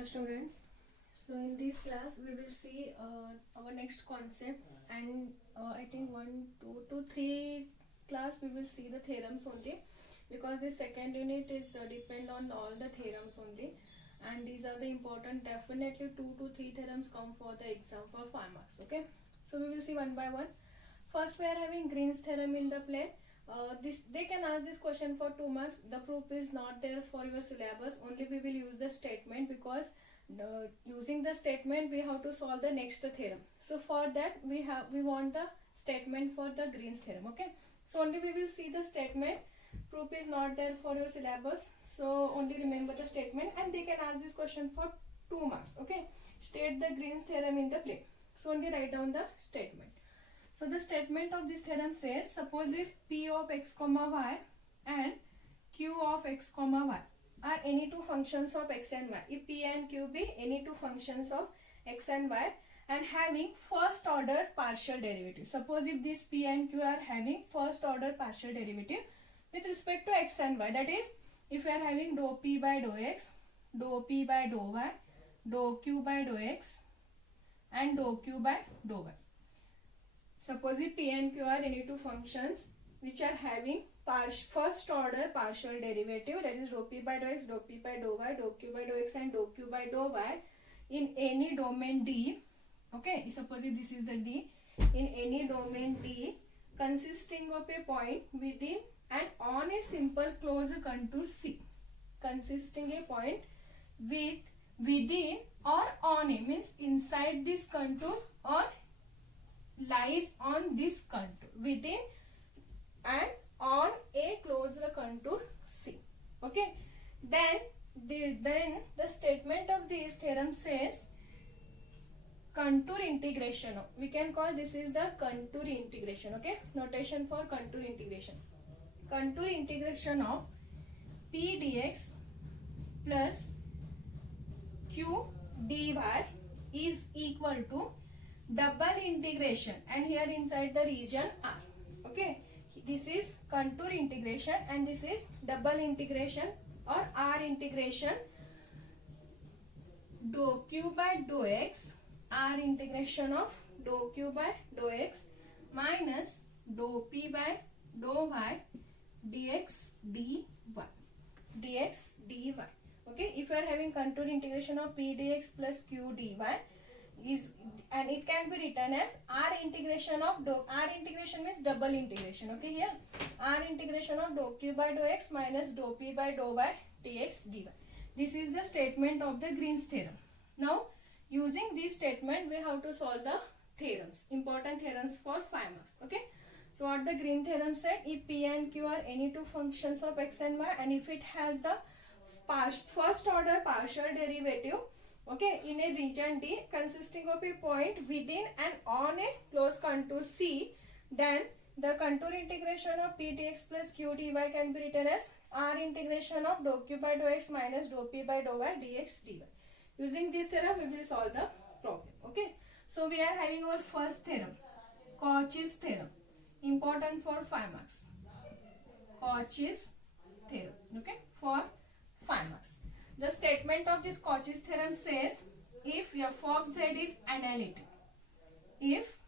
Hello students. So in this class we will see our next concept, and I think 1, 2 to 3 class we will see the theorems only, because the second unit is depend on all the theorems only, and these are the important. Definitely 2 to 3 theorems come for the exam for 5 marks. Okay, so we will see one by one. First we are having Green's theorem in the plane. They can ask this question for 2 marks. The proof is not there for your syllabus. Only we will use the statement, because using the statement we have to solve the next theorem. So for that we want the statement for the Green's theorem. Okay, so only we will see the statement. Proof is not there for your syllabus, so only remember the statement, and they can ask this question for 2 marks. Okay, state the Green's theorem in the plane. So only write down the statement. So the statement of this theorem says, suppose if P of x comma y and Q of x comma y are any two functions of x and y. If P and Q be any two functions of x and y and having first order partial derivative. Suppose if this P and Q are having first order partial derivative with respect to x and y. That is, if we are having dou P by dou x, dou P by dou y, dou Q by dou x and dou Q by dou y. Suppose if P and Q are any two functions which are having first order partial derivative, that is dou P by dou x, dou P by dou y, dou Q by dou x and dou Q by dou y in any domain D. Okay, suppose if this is the D, in any domain D consisting of a point within and on a simple closed contour C. Consisting a point within or on a, means inside this contour or lies on this contour, within and on a closed contour C. Okay, then the statement of this theorem says contour integration of, we can call this is the contour integration. Okay, notation for contour integration. Contour integration of P dx plus Q dy is equal to double integration, and here inside the region R. Okay, this is contour integration and this is double integration or R integration. Dou Q by dou x, R integration of dou Q by dou x minus dou P by dou y dx dy. Dx dy. Okay, if you are having contour integration of P dx plus Q dy is, and it can be written as R integration of dou, R integration means double integration. Okay, here R integration of dou Q by dou x minus dou P by dou y dx dy. This is the statement of the Green's theorem. Now using this statement we have to solve the theorems, important theorems for 5 marks. Okay, so what the Green theorem said, if P and Q are any two functions of x and y and if it has the first order partial derivative, okay, in a region D consisting of a point within and on a closed contour C, then the contour integration of P dx plus Q dy can be written as R integration of dou Q by dou x minus dou P by dou y dx dy. Using this theorem we will solve the problem. Okay, so we are having our first theorem, Cauchy's theorem, important for 5 marks. Cauchy's theorem, okay, for 5 marks. The statement of this Cauchy's theorem says, if f of z is analytic, if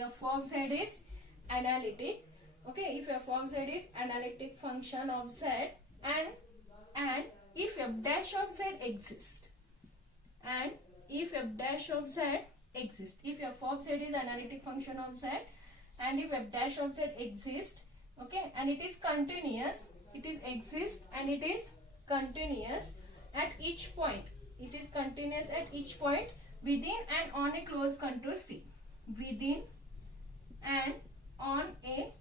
f of z is analytic, okay, if f of z is analytic function of z, and if f dash of z exists, and if f dash of z exists, if f of z is analytic function of z and if f dash of z exists, okay, and it is continuous, it is exist and it is continuous at each point, it is continuous at each point within and on a closed contour C, within and on a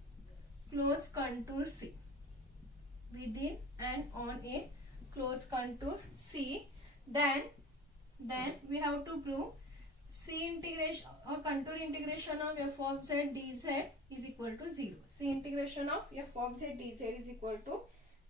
closed contour C, within and on a closed contour C, then we have to prove C integration or contour integration of f of z dz is equal to 0. C integration of f of z dz is equal to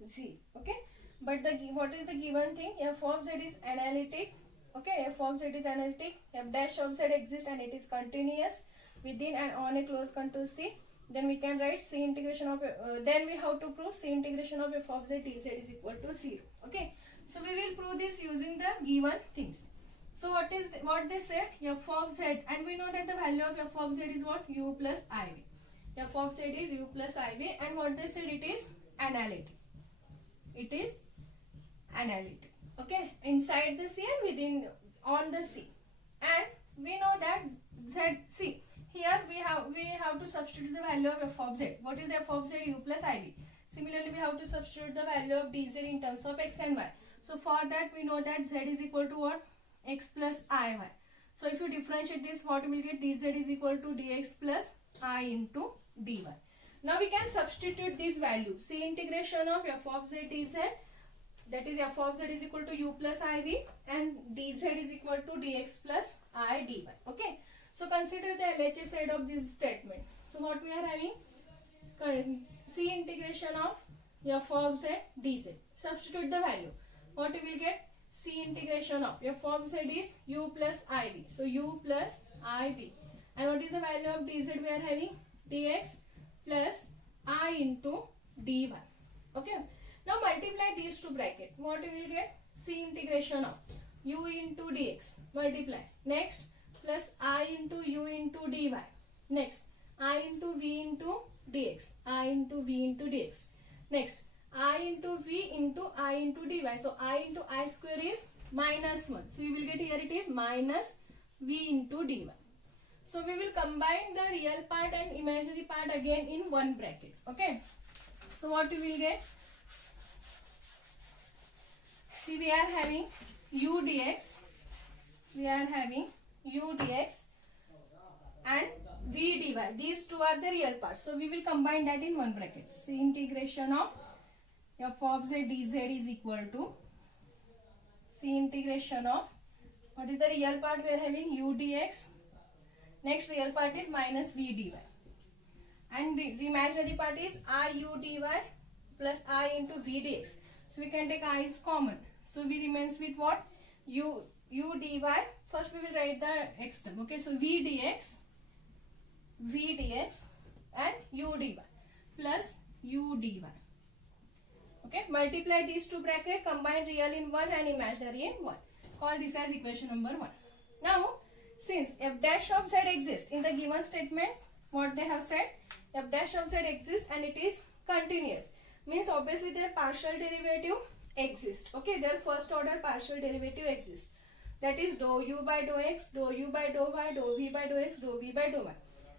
0. Okay, but what is the given thing? F of z is analytic. Okay, f of z is analytic, f dash of z exists and it is continuous within and on a closed contour C. Then we can write C integration of then we have to prove C integration of f of z dz is equal to 0. Okay, So we will prove this using the given things. So what they said? F of z, and we know that the value of f of z is what? U plus iv. F of z is u plus iv, and what they said, it is analytic. It is analytic. Okay, inside the C and within on the C, and we know that z. See here we have to substitute the value of f of z. What is the f of z? U plus iv. Similarly, we have to substitute the value of dz in terms of x and y. So for that we know that z is equal to what? X plus iy. So if you differentiate this, what we will get? Dz is equal to dx plus I into dy. Now we can substitute this value. See, integration of f of z dz, that is f of z is equal to u plus iv, and dz is equal to dx plus I dy. Okay. So consider the LHS side of this statement. So what we are having? See, integration of f of z dz. Substitute the value. What we will get? C integration of f of z is u plus iv. So u plus iv. And what is the value of dz we are having? Dx plus I into dy. Okay. Now multiply these two brackets. What we will get? C integration of u into dx. Multiply. Next, plus I into u into dy. Next, I into v into dx. I into v into dx. Next, I into v into I into dy. So I into I square is minus 1. So you will get here it is minus v into dy. So we will combine the real part and imaginary part again in one bracket. Okay. So what we will get? See, we are having u dx. We are having u dx and v dy. These two are the real parts. So we will combine that in one bracket. See, integration of f of z dz is equal to C integration of, what is the real part? We are having u dx. Next real part is minus v dy. And the imaginary part is I u dy plus I into v dx. So we can take I is common. So we remains with what? U dy. First we will write the x term. Okay, so v dx and u dy plus u dy. Okay, multiply these two brackets, combine real in one and imaginary in one. Call this as equation number 1. Now, since f dash of z exists in the given statement, what they have said, f dash of z exists and it is continuous, means obviously their partial derivative exists. Okay, their first order partial derivative exists. That is dou u by dou x, dou u by dou y, dou v by dou x, dou v by dou y.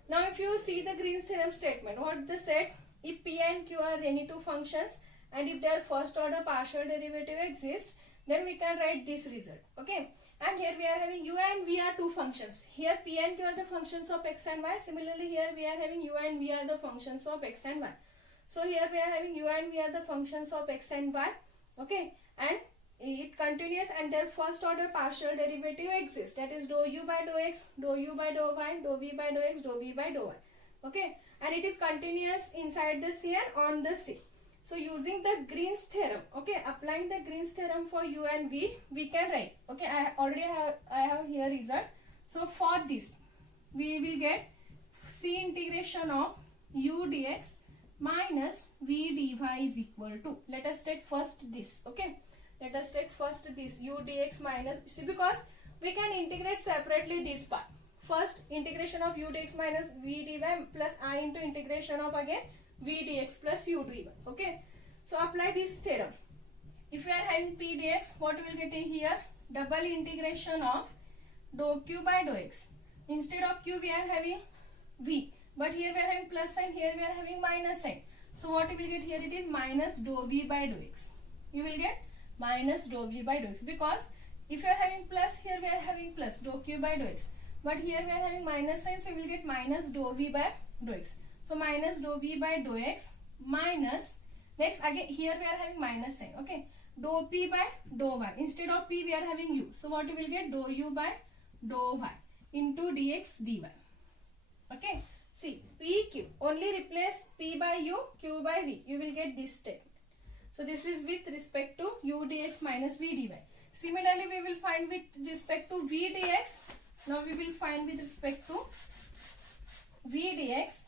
Now if you see the Green's theorem statement, what they said, if p and q are any two functions and if their first order partial derivative exists, then we can write this result. Okay, and here we are having u and v are two functions. Here p and q are the functions of x and y. Similarly here we are having u and v are the functions of x and y. So here we are having u and v are the functions of x and y. Okay, and it continues and their first order partial derivative exists. That is dou u by dou x, dou u by dou y, dou v by dou x, dou v by dou y. Okay, and it is continuous inside the C and on the C. So using the Green's theorem, okay, applying the Green's theorem for u and v, we can write. Okay, I have here result. So for this, we will get C integration of u dx minus v dy is equal to, let us take first this. Okay, let us take first this u dx minus, see, because we can integrate separately this part. First integration of u dx minus v dy plus I into integration of again v dx plus u dy. Okay, so apply this theorem. If we are having p dx, what we will get in here? Double integration of dou q by dou x. Instead of q we are having v, but here we are having plus sign, here we are having minus sign. So what we will get here? It is minus dou v by dou x. You will get minus dou v by dou x, because if you are having plus, here we are having plus dou q by dou x, but here we are having minus sign, so we will get minus dou v by dou x. So minus dou v by dou x minus, next again here we are having minus sign. Okay, dou p by dou y. Instead of p we are having u, so what you will get? Dou u by dou y into dx dy. Okay, see, p q, only replace p by u, q by v, you will get this statement. So this is with respect to u dx minus v dy. Similarly we will find with respect to v dx. Now we will find with respect to v dx,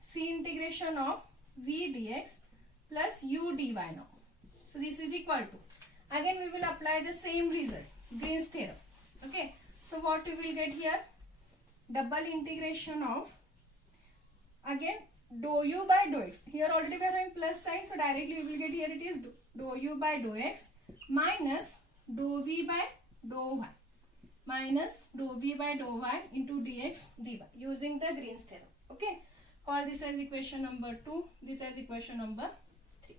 C integration of v dx plus u dy now. So this is equal to, Again we will apply the same result, Green's theorem. Okay, so what we will get here, double integration of, again dou u by dou x. Here already we are having plus sign, so directly we will get here it is dou u by dou x minus dou v by dou y, minus dou v by dou y into dx dy using the Green's theorem. Okay, call this as equation number 2, this as equation number 3.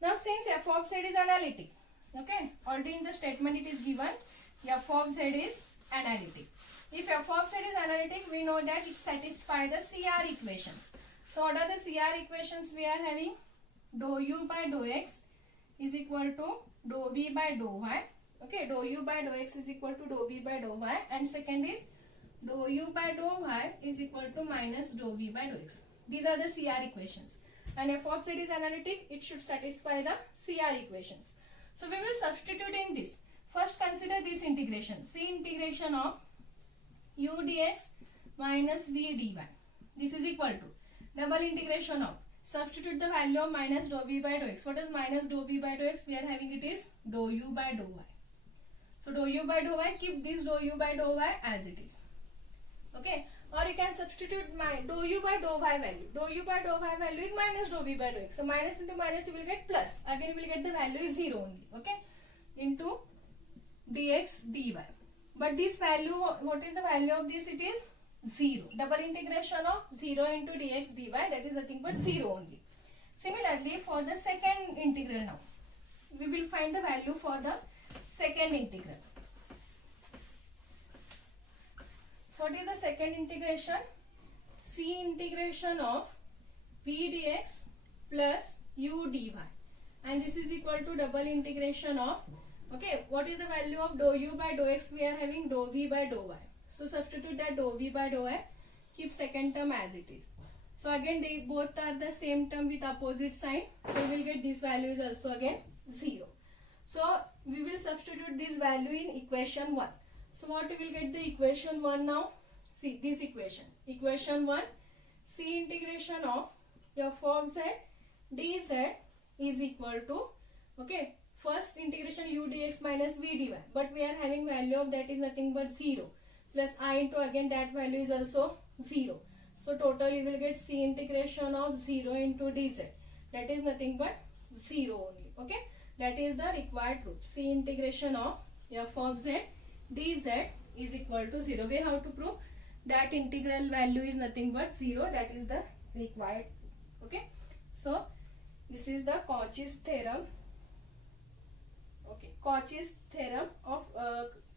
Now since f of z is analytic, okay, already in the statement it is given f of z is analytic. If f of z is analytic, we know that it satisfies the CR equations. So what are the CR equations we are having? Dou u by dou x is equal to dou v by dou y. Okay, dou u by dou x is equal to dou v by dou y, and second is dou u by dou y is equal to minus dou v by dou x. These are the CR equations. And f of z is analytic, it should satisfy the CR equations. So we will substitute in this. First consider this integration. C integration of u dx minus v dy. This is equal to double integration of, substitute the value of minus dou v by dou x. What is minus dou v by dou x? We are having it is dou u by dou y. So dou u by dou y, keep this dou u by dou y as it is. Okay, or you can substitute my dou u by dou y value. Dou u by dou y value is minus dou v by dou x. So minus into minus you will get plus. Again you will get the value is 0 only. Okay, into dx dy. But this value, what is the value of this? It is 0. Double integration of 0 into dx dy, that is nothing but 0 only. Similarly, for the second integral now, we will find the value for the second integral. So what is the second integration? C integration of v dx plus u dy, and this is equal to double integration of, okay, what is the value of dou u by dou x? We are having dou v by dou y. So substitute that dou v by dou y, keep second term as it is. So again they both are the same term with opposite sign, so we will get this value is also again 0. So we will substitute this value in equation 1. So what we will get the equation 1 now? See this equation. Equation 1, C integration of f of z dz is equal to, okay, first integration u dx minus v dy, but we are having value of that is nothing but 0, plus I into again that value is also 0. So total you will get C integration of 0 into dz, that is nothing but 0 only. Okay, that is the required proof. C integration of f of z dz is equal to 0. We have to prove that integral value is nothing but 0, that is the required. Okay, so this is the Cauchy's theorem. Okay, Cauchy's theorem of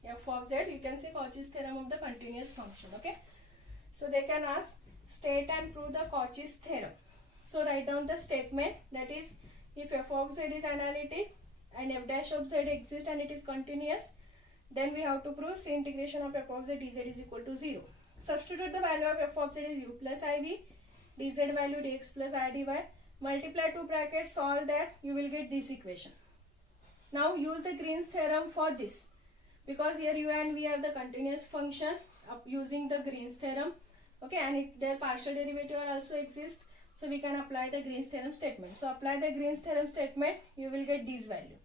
f of z. You can say Cauchy's theorem of the continuous function. Okay, so they can ask state and prove the Cauchy's theorem. So write down the statement, that is if f of z is analytic and f dash of z exists and it is continuous, then we have to prove C integration of f of z dz is equal to 0. Substitute the value of f of z is u plus iv, dz value dx plus I dy, multiply two brackets, solve that, you will get this equation. Now use the Green's theorem for this, because here u and v are the continuous function, using the Green's theorem. Okay, and their partial derivative also exist, so we can apply the Green's theorem statement. So apply the Green's theorem statement, you will get this value.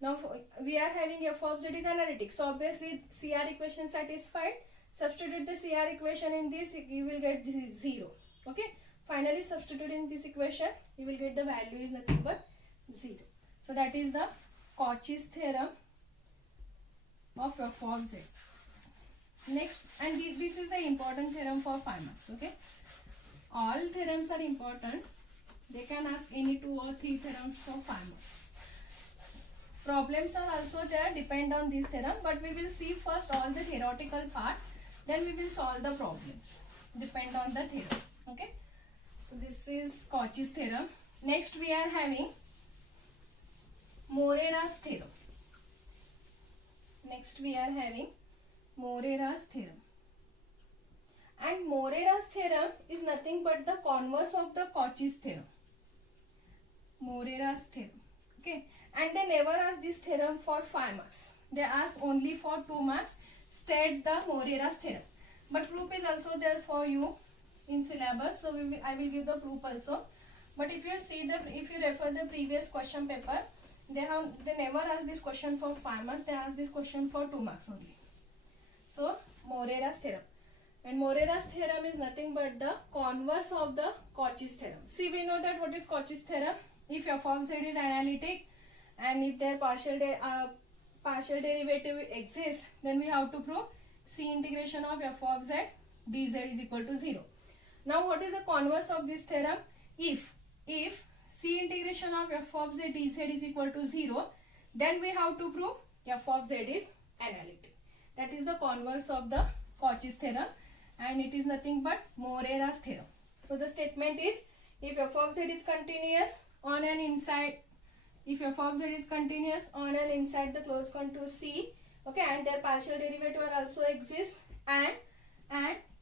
Now we are having f of z is analytic, so obviously CR equation satisfied. Substitute the CR equation in this, you will get 0. Okay, finally substitute in this equation, you will get the value is nothing but 0. So that is the Cauchy's theorem of f of z. Next, and this is the important theorem for 5 marks. Okay, all theorems are important. They can ask any 2 or 3 theorems for 5 marks. Problems are also there, depend on this theorem, but we will see first all the theoretical part, then we will solve the problems, depend on the theorem. Okay, so this is Cauchy's theorem. Next we are having Morera's theorem. Next we are having Morera's theorem. And Morera's theorem is nothing but the converse of the Cauchy's theorem. Morera's theorem. Okay, and they never ask this theorem for 5 marks. They ask only for 2 marks. State the Morera's theorem. But proof is also there for you in syllabus. So I will give the proof also. But if you see if you refer the previous question paper, they never ask this question for 5 marks. They ask this question for 2 marks only. So Morera's theorem. And Morera's theorem is nothing but the converse of the Cauchy's theorem. See, we know that what is Cauchy's theorem. If f of z is analytic and if their partial derivative exists, then we have to prove c integration of f of z dz is equal to 0. Now what is the converse of this theorem? If c integration of f of z dz is equal to 0, then we have to prove f of z is analytic. That is the converse of the Cauchy's theorem, and it is nothing but Morera's theorem. So the statement is, if f of z is continuous on an inside, if f of z is continuous on an inside the closed contour C, okay, and their partial derivative also exist, and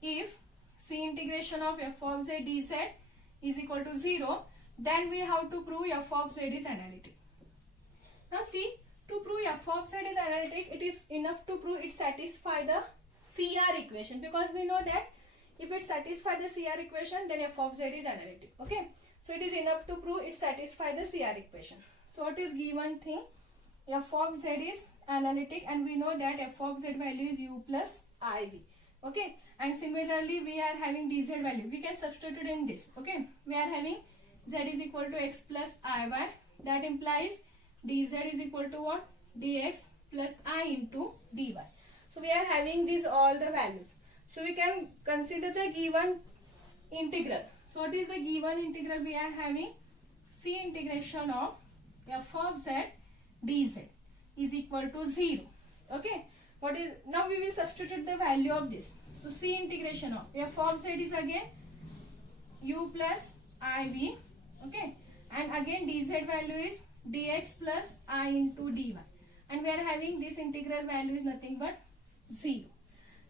if c integration of f of z dz is equal to 0, then we have to prove f of z is analytic. Now see, to prove f of z is analytic, it is enough to prove it satisfies the CR equation, because we know that if it satisfies the CR equation, then f of z is analytic. Okay, so it is enough to prove it satisfies the CR equation. So what is given thing? F of z is analytic, and we know that f of z value is u plus iv. Okay, and similarly we are having dz value. We can substitute in this. Okay, we are having z is equal to x plus iy. That implies dz is equal to what? Dx plus I into dy. So we are having these all the values. So we can consider the given integral. So what is the given integral? We are having c integration of f of z dz is equal to 0. Okay, what is, now we will substitute the value of this. So c integration of f of z is again u plus iv. Okay, and again dz value is dx plus I into dy, and we are having this integral value is nothing but 0.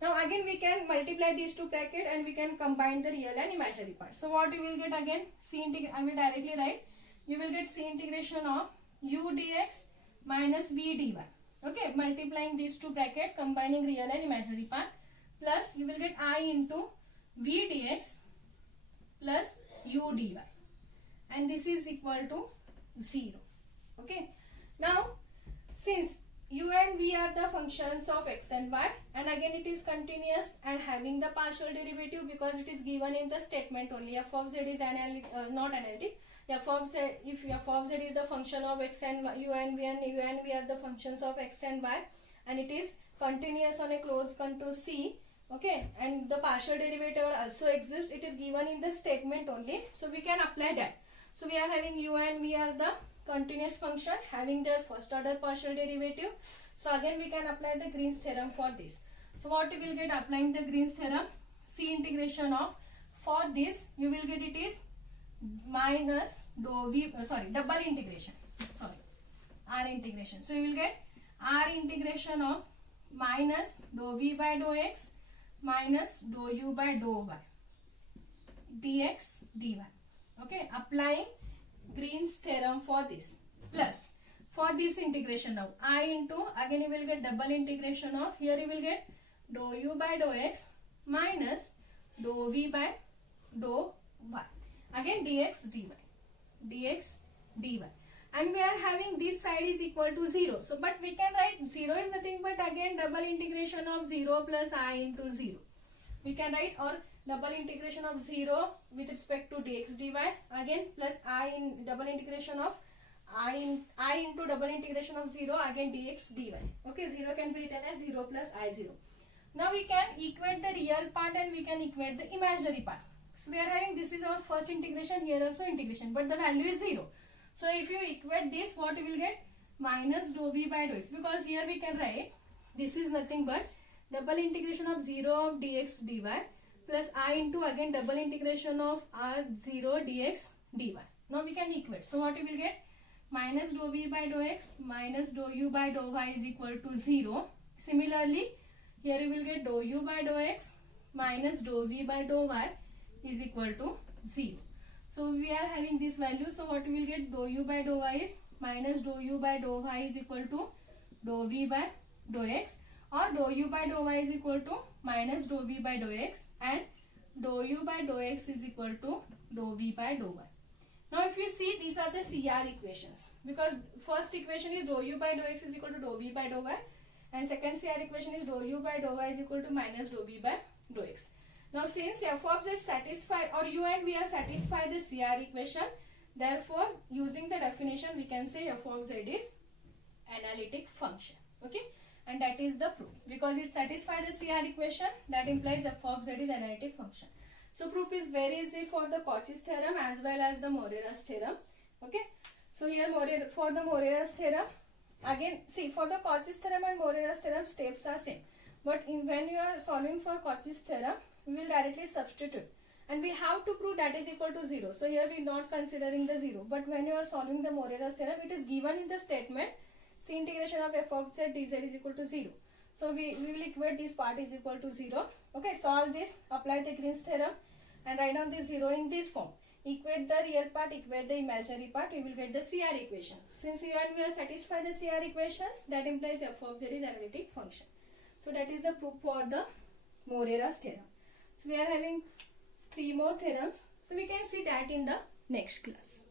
Now again we can multiply these two brackets and we can combine the real and imaginary part. So what you will get again? C integration, I will directly write. You will get c integration of u dx minus v dy. Okay, multiplying these two brackets, combining real and imaginary part, plus you will get I into v dx plus u dy, and this is equal to 0. Okay, now since u and v are the functions of x and y, and again it is continuous and having the partial derivative, because it is given in the statement only. F of z is not analytic. F of z, if f of z is the function of x and y, u and v are the functions of x and y, and it is continuous on a closed contour C. Okay, and the partial derivative also exists. It is given in the statement only, so we can apply that. So we are having u and v are the continuous function having their first order partial derivative. So again we can apply the Green's theorem for this. So what you will get applying the Green's theorem? C integration of, for this you will get it is minus dou v, double integration, r integration. So you will get r integration of minus dou v by dou x minus dou u by dou y dx dy. Okay, applying Green's theorem for this, plus for this integration now I into, again you will get double integration of, here you will get dou u by dou x minus dou v by dou y, again dx dy, and we are having this side is equal to 0. So but we can write 0 is nothing but again double integration of 0 plus I into 0. We can write, or double integration of 0 with respect to dx dy, again plus I in double integration of I into double integration of 0, again dx dy. Okay, 0 can be written as 0 plus I0. Now we can equate the real part and we can equate the imaginary part. So we are having, this is our first integration, here also integration, but the value is 0. So if you equate this, what you will get? Minus dou v by dou x, because here we can write this is nothing but double integration of 0 of dx dy plus I into again double integration of r0 dx dy. Now we can equate. So what you will get? Minus dou v by dou x minus dou u by dou y is equal to 0. Similarly, here you will get dou u by dou x minus dou v by dou y is equal to 0. So we are having this value. So what you will get? Dou u by dou y is minus dou u by dou y is equal to dou v by dou x, or dou u by dou y is equal to minus dou v by dou x, and dou u by dou x is equal to dou v by dou y. Now if you see, these are the CR equations, because first equation is dou u by dou x is equal to dou v by dou y, and second CR equation is dou u by dou y is equal to minus dou v by dou x. Now since f of z satisfy, or u and v are satisfy the CR equation, therefore using the definition we can say f of z is analytic function. Okay, and that is the proof, because it satisfies the CR equation, that implies f of z is analytic function. So proof is very easy for the Cauchy's theorem as well as the Morera's theorem. Okay, so here for the Morera's theorem, again see, for the Cauchy's theorem and Morera's theorem steps are same, but when you are solving for Cauchy's theorem, we will directly substitute, and we have to prove that is equal to 0. So here we are not considering the 0, but when you are solving the Morera's theorem, it is given in the statement, c integration of f of z dz is equal to 0. So we will equate this part is equal to 0. Okay, solve this, apply the Green's theorem, and write down this 0 in this form. Equate the real part, equate the imaginary part, we will get the CR equation. Since u and v are satisfied the CR equations, that implies f of z is analytic function. So that is the proof for the Morera's theorem. So we are having 3 more theorems. So we can see that in the next class.